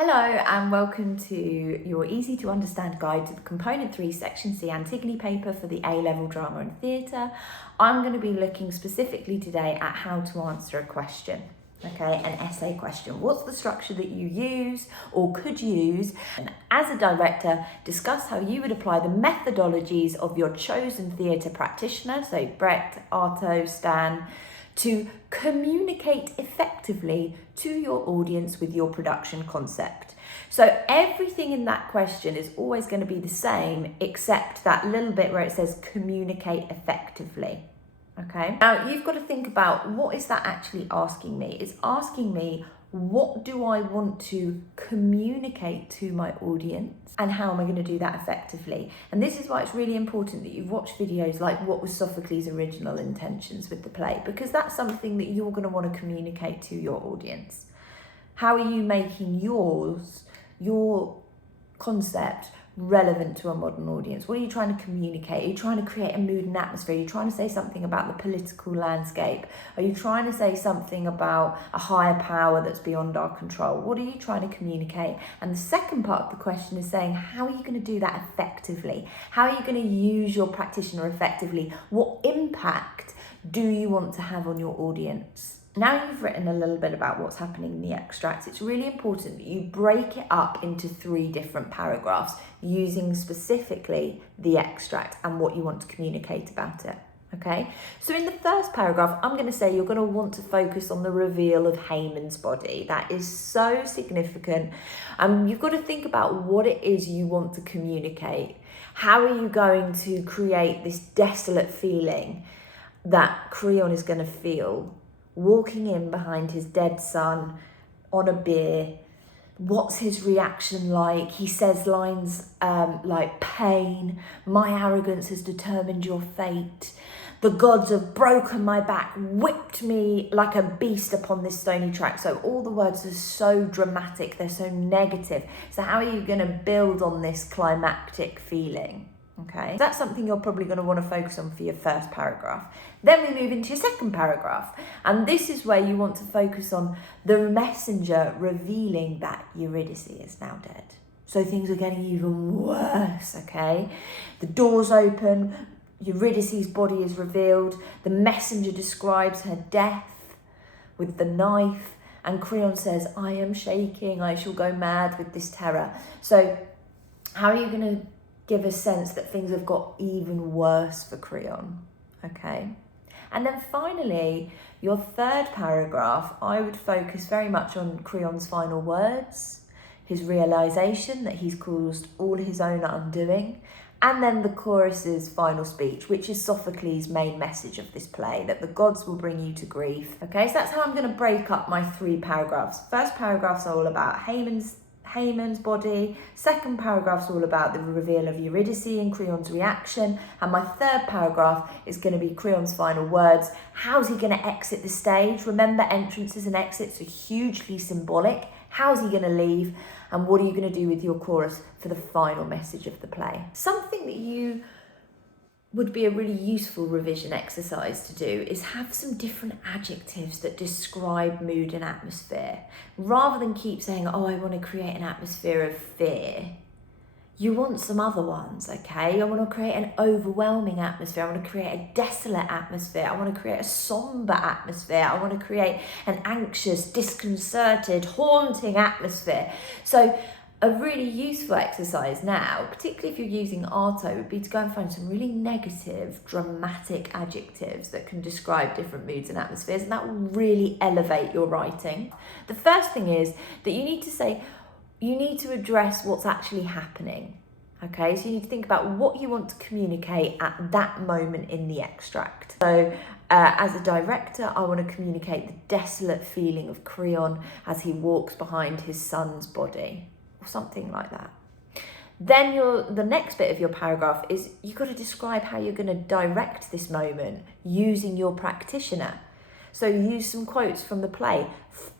Hello and welcome to your easy to understand guide to the Component 3 Section C Antigone paper for the A-Level Drama and Theatre. I'm going to be looking specifically today at how to answer a question, okay, an essay question. What's the structure that you use or could use? And as a director, discuss how you would apply the methodologies of your chosen theatre practitioner, so Brecht, Arto, Stan, to communicate effectively to your audience with your production concept. So everything in that question is always going to be the same, except that little bit where it says communicate effectively. Okay. Now you've got to think about, what is that actually asking me? It's asking me, what do I want to communicate to my audience and how am I going to do that effectively? And this is why it's really important that you've watched videos like what was Sophocles' original intentions with the play, because that's something that you're going to want to communicate to your audience. How are you making your concept relevant to a modern audience? What are you trying to communicate? Are you trying to create a mood and atmosphere? Are you trying to say something about the political landscape? Are you trying to say something about a higher power that's beyond our control? What are you trying to communicate? And the second part of the question is saying, how are you going to do that effectively? How are you going to use your practitioner effectively? What impact do you want to have on your audience? Now you've written a little bit about what's happening in the extract, it's really important that you break it up into 3 different paragraphs using specifically the extract and what you want to communicate about it. Okay, so in the first paragraph, I'm going to say you're going to want to focus on the reveal of Haman's body. That is so significant. You've got to think about what it is you want to communicate. How are you going to create this desolate feeling that Creon is going to feel walking in behind his dead son on a bier? What's his reaction like? He says lines like, pain, my arrogance has determined your fate. The gods have broken my back, whipped me like a beast upon this stony track. So all the words are so dramatic, they're so negative. So how are you going to build on this climactic feeling? Okay, so that's something you're probably going to want to focus on for your first paragraph. Then we move into your second paragraph, and this is where you want to focus on the messenger revealing that Eurydice is now dead. So things are getting even worse, okay? The doors open, Eurydice's body is revealed, the messenger describes her death with the knife, and Creon says, I am shaking, I shall go mad with this terror. So how are you going to give a sense that things have got even worse for Creon, okay? And then finally, your third paragraph, I would focus very much on Creon's final words, his realization that he's caused all his own undoing, and then the chorus's final speech, which is Sophocles' main message of this play, that the gods will bring you to grief. Okay, so that's how I'm going to break up my 3 paragraphs. First paragraph's all about Haman's body. Second paragraph's all about the reveal of Eurydice and Creon's reaction. And my third paragraph is going to be Creon's final words. How's he going to exit the stage? Remember, entrances and exits are hugely symbolic. How's he going to leave? And what are you going to do with your chorus for the final message of the play? Something that you would be a really useful revision exercise to do is have some different adjectives that describe mood and atmosphere. Rather than keep saying, oh, I want to create an atmosphere of fear, you want some other ones, okay? I want to create an overwhelming atmosphere. I want to create a desolate atmosphere. I want to create a somber atmosphere. I want to create an anxious, disconcerted, haunting atmosphere. So a really useful exercise now, particularly if you're using Arto, would be to go and find some really negative, dramatic adjectives that can describe different moods and atmospheres, and that will really elevate your writing. The first thing is that you need to say, you need to address what's actually happening. Okay, so you need to think about what you want to communicate at that moment in the extract. So as a director, I want to communicate the desolate feeling of Creon as he walks behind his son's body, or something like that. Then the next bit of your paragraph is you've got to describe how you're going to direct this moment using your practitioner. So use some quotes from the play.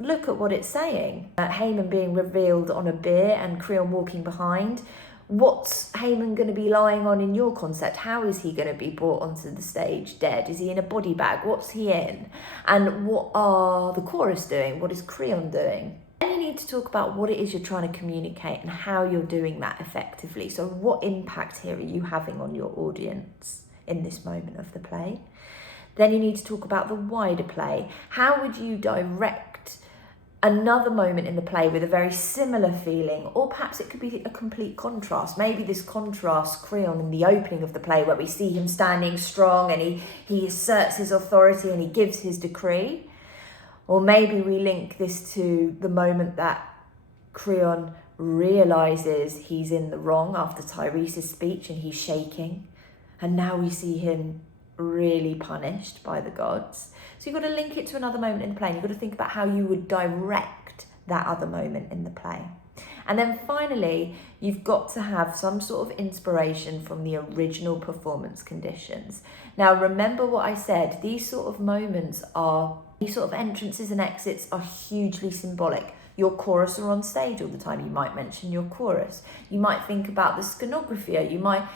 Look at what it's saying. Haman being revealed on a bier and Creon walking behind. What's Haman going to be lying on in your concept? How is he going to be brought onto the stage dead? Is he in a body bag? What's he in? And what are the chorus doing? What is Creon doing? Then you need to talk about what it is you're trying to communicate and how you're doing that effectively. So what impact here are you having on your audience in this moment of the play? Then you need to talk about the wider play. How would you direct another moment in the play with a very similar feeling, or perhaps it could be a complete contrast. Maybe this contrasts Creon in the opening of the play, where we see him standing strong and he asserts his authority and he gives his decree. Or maybe we link this to the moment that Creon realises he's in the wrong after Tyrese's speech and he's shaking. And now we see him really punished by the gods. So you've got to link it to another moment in the play. You've got to think about how you would direct that other moment in the play. And then finally, you've got to have some sort of inspiration from the original performance conditions. Now, remember what I said, these sort of entrances and exits are hugely symbolic. Your chorus are on stage all the time. You might mention your chorus. You might think about the scenographia.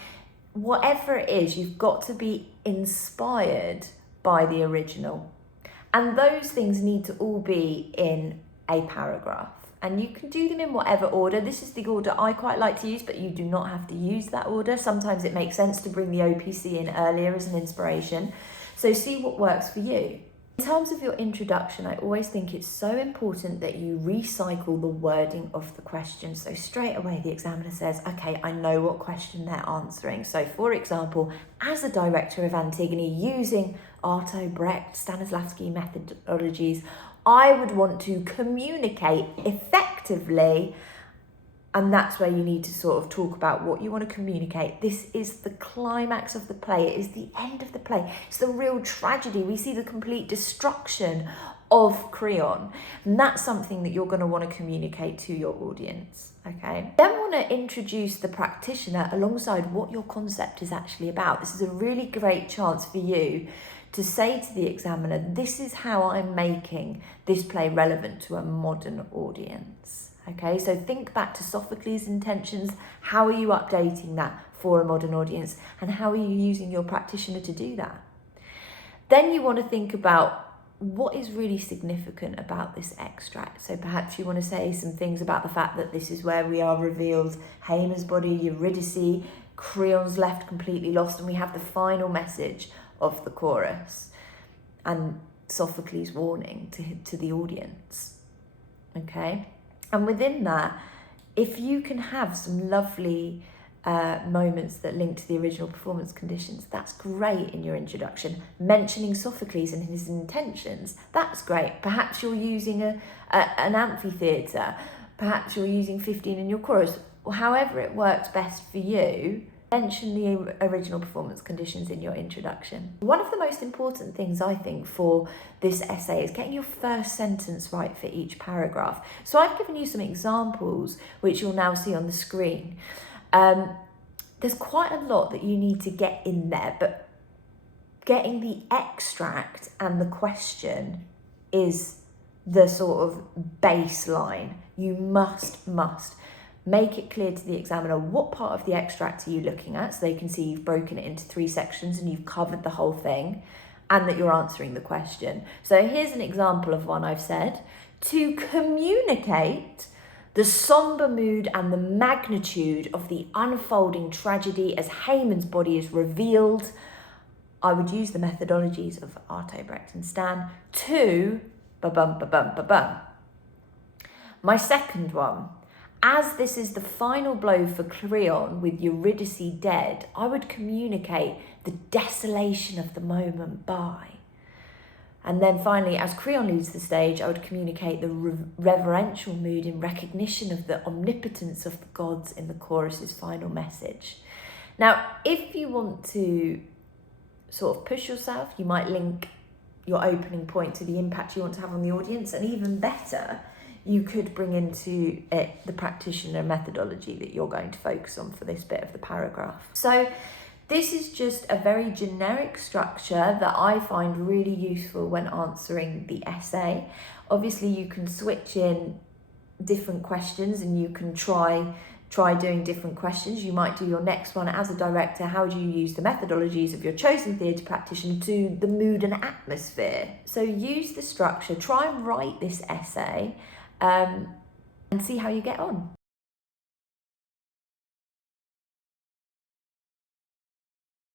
Whatever it is, you've got to be inspired by the original. And those things need to all be in a paragraph. And you can do them in whatever order. This is the order I quite like to use, but you do not have to use that order. Sometimes it makes sense to bring the OPC in earlier as an inspiration. So see what works for you. In terms of your introduction, I always think it's so important that you recycle the wording of the question. So straight away, the examiner says, okay, I know what question they're answering. So for example, as a director of Antigone, using Arto, Brecht, Stanislavski methodologies, I would want to communicate effectively. And that's where you need to sort of talk about what you want to communicate. This is the climax of the play. It is the end of the play. It's the real tragedy. We see the complete destruction of Creon. And that's something that you're going to want to communicate to your audience, okay? Then we want to introduce the practitioner alongside what your concept is actually about. This is a really great chance for you to say to the examiner, this is how I'm making this play relevant to a modern audience. Okay, so think back to Sophocles' intentions. How are you updating that for a modern audience? And how are you using your practitioner to do that? Then you want to think about what is really significant about this extract. So perhaps you want to say some things about the fact that this is where we are revealed Haemon's body, Eurydice, Creon's left completely lost, and we have the final message of the chorus and Sophocles' warning to the audience. Okay? And within that, if you can have some lovely moments that link to the original performance conditions, that's great in your introduction. Mentioning Sophocles and his intentions, that's great. Perhaps you're using an amphitheatre, perhaps you're using 15 in your chorus, or however it works best for you. Mention the original performance conditions in your introduction. One of the most important things, I think, for this essay is getting your first sentence right for each paragraph. So I've given you some examples, which you'll now see on the screen. There's quite a lot that you need to get in there, but getting the extract and the question is the sort of baseline. You must make it clear to the examiner what part of the extract are you looking at, so they can see you've broken it into 3 sections and you've covered the whole thing, and that you're answering the question. So here's an example of one I've said. To communicate the sombre mood and the magnitude of the unfolding tragedy as Haemon's body is revealed, I would use the methodologies of Arto, Brecht and Stan to ba-bum, ba-bum, ba-bum. My second one, as this is the final blow for Creon with Eurydice dead, I would communicate the desolation of the moment by. And then finally, as Creon leaves the stage, I would communicate the reverential mood in recognition of the omnipotence of the gods in the chorus's final message. Now, if you want to sort of push yourself, you might link your opening point to the impact you want to have on the audience, and even better, you could bring into it the practitioner methodology that you're going to focus on for this bit of the paragraph. So this is just a very generic structure that I find really useful when answering the essay. Obviously, you can switch in different questions and you can try doing different questions. You might do your next one as a director. How do you use the methodologies of your chosen theatre practitioner to the mood and atmosphere? So use the structure, try and write this essay and see how you get on.